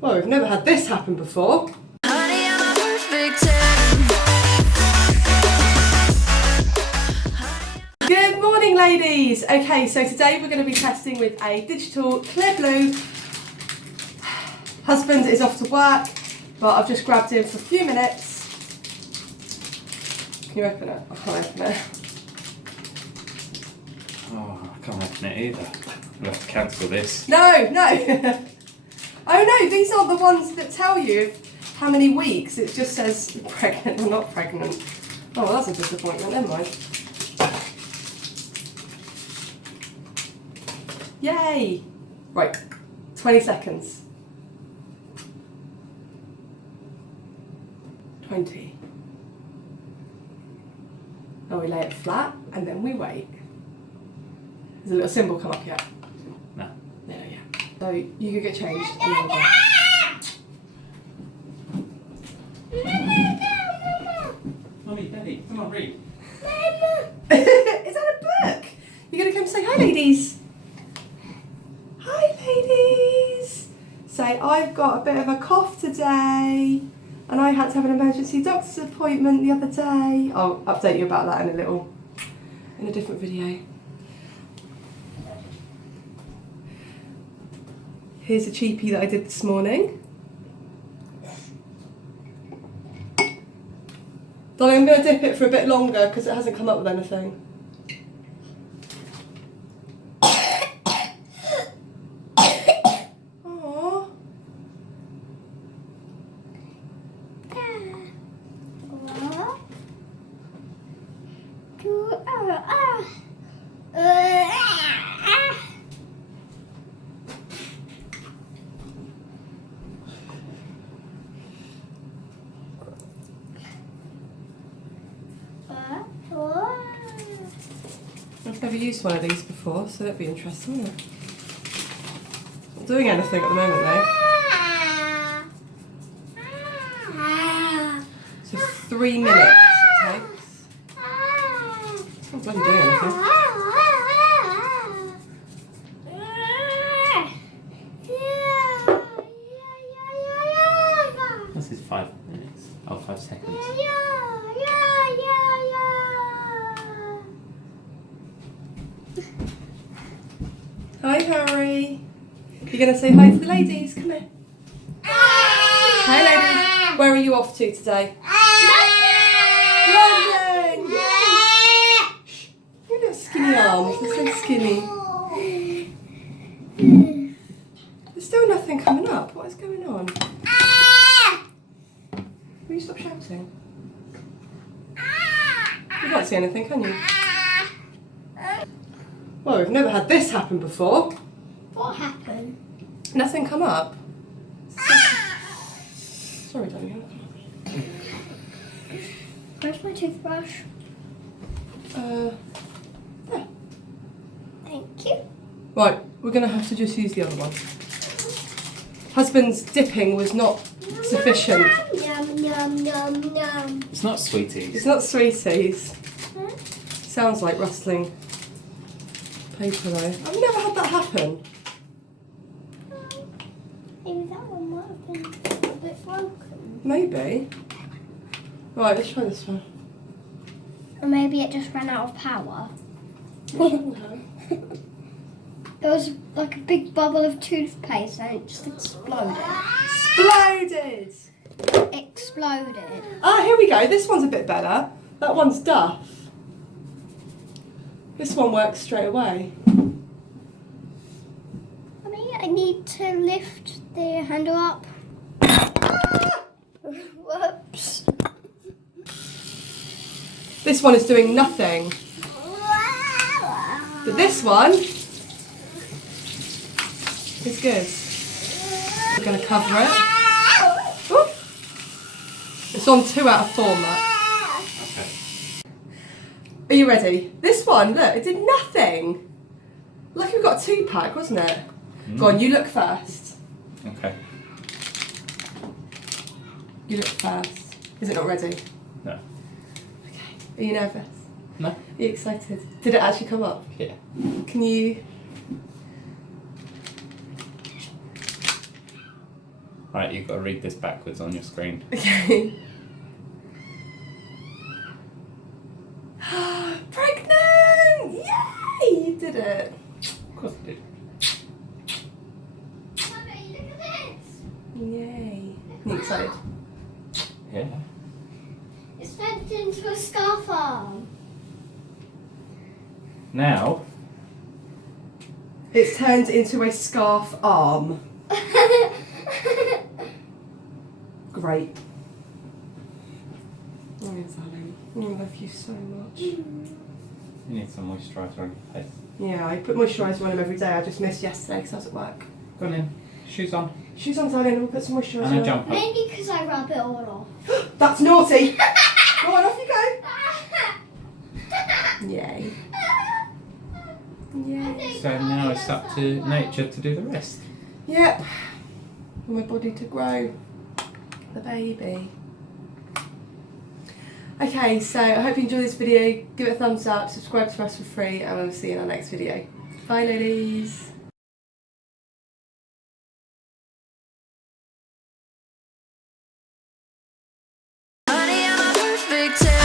Well, we've never had this happen before. Honey, I'm a perfect 10. Good morning, ladies. Okay, so today we're going to be testing with a digital clear blue. Husband is off to work, but I've just grabbed him for a few minutes. Can you open it? I can't open it. Oh, I can't open it either. We'll have to cancel this. No. Oh no, these are the ones that tell you how many weeks. It just says pregnant or not pregnant. Oh, that's a disappointment. Never mind. Yay! Right, 20 seconds. 20. Now we lay it flat and then we wait. There's a little symbol come up yet? No. Yeah. So you could get changed and then we'll go. Mummy, Daddy, come on, read. Is that a book? You're going to come say hi, ladies. Hi, ladies. Say, I've got a bit of a cough today and I had to have an emergency doctor's appointment the other day. I'll update you about that in a different video. Here's a cheapie that I did this morning. Darling, I'm going to dip it for a bit longer because it hasn't come up with anything. Aww. I've never used one of these before, so that'd be interesting, wouldn't it? Not doing anything at the moment though. So 3 minutes it takes. It's not bloody doing anything. This is 5 minutes. Oh, 5 seconds. Hi, Harry. You're going to say hi to the ladies. Come here. Hi, ladies. Where are you off to today? London! Yay! Shh. Your little skinny arms. They're so skinny. There's still nothing coming up. What is going on? Will you stop shouting? You can't see anything, can you? Well, we've never had this happen before. What happened? Nothing come up. Sorry, darling. Where's my toothbrush? There. Thank you. Right, we're going to have to just use the other one. Husband's dipping was not sufficient. Yum, yum, yum, yum. It's not sweeties. It's not sweeties. Huh? Sounds like rustling paper though. I've never had that happen. Maybe that one might have been a bit broken. Maybe. Right, let's try this one. Or maybe it just ran out of power. No. There was like a big bubble of toothpaste and it just exploded. Exploded! Exploded. Ah, here we go. This one's a bit better. That one's duff. This one works straight away. I mean, I need to lift the handle up. Whoops. This one is doing nothing. But this one is good. We're going to cover it. Ooh. It's on 2 out of 4, Matt. Okay. Are you ready? This one, look, it did nothing. Like we got a 2-pack, wasn't it? Go on, you look first. Okay. You look first. Is it not ready? No. Okay. Are you nervous? No. Are you excited? Did it actually come up? Yeah. Can you... Right, you've got to read this backwards on your screen. Okay. Pregnant! Yay! You did it. Of course I did. Mummy, look at this. Yay. You excited? Yeah. It's turned into a scarf arm. Now, It's turned into a scarf arm. Great. Oh, Sally. I love you so much. you need some moisturiser on your face. Yeah, I put moisturiser on him every day. I just missed yesterday because I was at work. Go on in. Shoes on. Shoes on, Sally, and we'll put some moisturiser And a on. jumper. Maybe because I rub it all off. That's naughty! Go on, off you go. Yay. Yay. So now it's up to nature to do the rest. Yep. For my body to grow. The baby. Okay, so I hope you enjoyed this video. Give it a thumbs up, subscribe to us for free, and we'll see you in our next video. Bye, ladies. Honey, I'm a perfect 10.